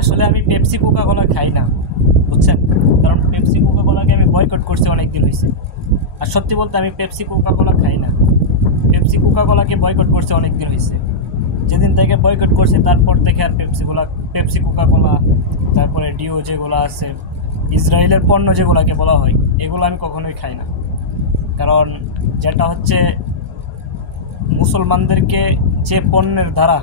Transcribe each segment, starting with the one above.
আসলে আমি Pepsi Coca কোলা খাই না, বুঝছেন? কারণ পেপসি কোকা কোলাকে আমি বয়কট করছি অনেক দিন হয়েছে। আর সত্যি বলতে আমি পেপসি কোকা কোলা খাই না, পেপসি কোকা কোলাকে বয়কট করছে অনেক দিন হয়েছে। যেদিন থেকে বয়কট করছে তারপর থেকে আর পেপসি কোকা কোলা, তারপরে ডিও যেগুলো আছে, ইসরায়েলের পণ্য যেগুলোকে বলা হয়, এগুলো আমি কখনোই খাই না। কারণ যেটা হচ্ছে মুসলমানদেরকে যে পণ্যের দ্বারা,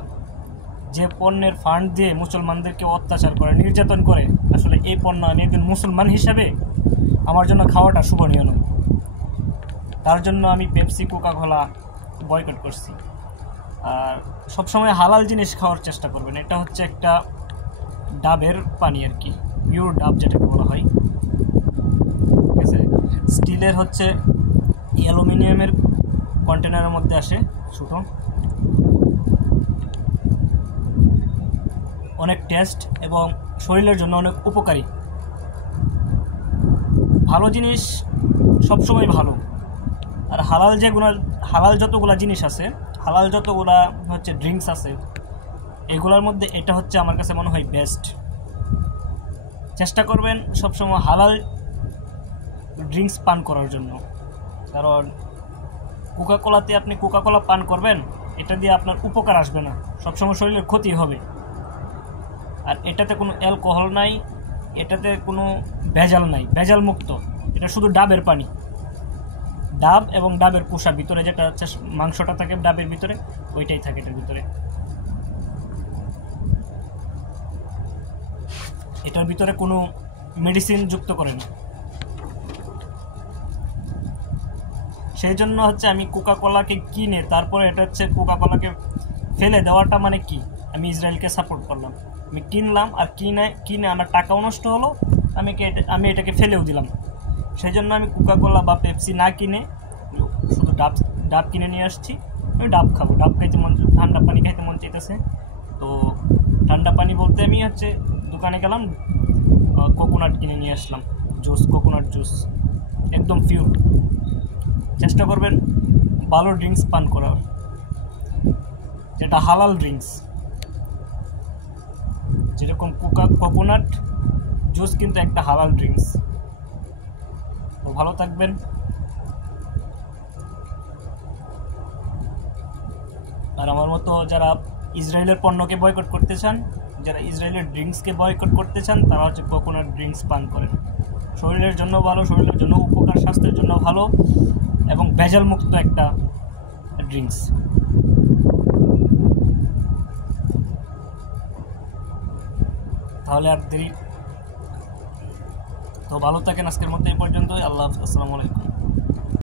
যে পণ্যের ফান্ড দিয়ে মুসলমানদেরকে অত্যাচার করে, নির্যাতন করে, আসলে এই পণ্য আমি একজন মুসলমান হিসাবে আমার জন্য খাওয়াটা শুভনীয় নয়। তার জন্য আমি পেপসি কোকা কোলা বয়কট করছি। আর সবসময় হালাল জিনিস খাওয়ার চেষ্টা করবেন। এটা হচ্ছে একটা ডাবের পানি আর কি, পিওর ডাব যেটাকে বলা হয়, ঠিক আছে? স্টিলের হচ্ছে অ্যালুমিনিয়ামের কন্টেনারের মধ্যে আসে, ছোটো, অনেক টেস্ট এবং শরীরের জন্য অনেক উপকারী। ভালো জিনিস সবসময় ভালো। আর হালাল যতগুলা জিনিস আছে, হালাল যতগুলা হচ্ছে ড্রিঙ্কস আছে, এগুলোর মধ্যে এটা হচ্ছে আমার কাছে মনে হয় বেস্ট। চেষ্টা করবেন সবসময় হালাল ড্রিঙ্কস পান করার জন্য। কারণ কোকা কোলাতে আপনি কোকা কোলা পান করবেন, এটা দিয়ে আপনার উপকার আসবে না, সবসময় শরীরের ক্ষতি হবে। আর এটাতে কোনো অ্যালকোহল নাই, এটাতে কোনো ভেজাল নাই, ভেজাল মুক্ত। এটা শুধু ডাবের পানি, ডাব এবং ডাবের কোষা, ভিতরে যেটা হচ্ছে মাংসটা থাকে ডাবের ভিতরে, ওইটাই থাকে এটার ভিতরে। এটার ভিতরে কোনো মেডিসিন যুক্ত করে না। সেই জন্য হচ্ছে আমি কোকা কোলাকে কিনে, তারপরে এটা হচ্ছে কোকা কোলাকে ফেলে দেওয়াটা মানে কি, আমি ইসরায়েলকে সাপোর্ট করলাম। আমি কিনলাম, আর কিনে আমার টাকাও নষ্ট হলো, আমি এটাকে ফেলেও দিলাম। সেই জন্য আমি কোকা কোলা বা পেপসি না কিনে শুধু ডাব কিনে নিয়ে আসছি। আমি ডাব খাবো, ডাব খাইতে মন, ঠান্ডা পানি খাইতে মন চাইতেছে। তো ঠান্ডা পানি বলতে আমি হচ্ছে দোকানে গেলাম, কোকোনাট কিনে নিয়ে আসলাম, জুস, কোকোনাট জুস, একদম পিওর। চেষ্টা করবেন ভালো ড্রিঙ্কস পান করার, যেটা হালাল ড্রিঙ্কস, যেরকম কোকোনাট জুস কিন্তু একটা হালাল ড্রিঙ্কস। তো ভালো থাকবেন। আর আমার মতো যারা ইসরায়েলের পণ্যকে বয়কট করতে চান, যারা ইসরায়েলের ড্রিঙ্কসকে বয়কট করতে চান, তারা হচ্ছে কোকোনাট ড্রিঙ্কস পান করেন। শরীরের জন্য ভালো, শরীরের জন্য উপকার, স্বাস্থ্যের জন্য ভালো এবং ভেজাল মুক্ত একটা ড্রিঙ্কস। তাহলে আর দেরি, তো ভালো থাকেন। আজকের মধ্যে এই পর্যন্তই। আল্লাহ হাফেজ, আসসালামু আলাইকুম।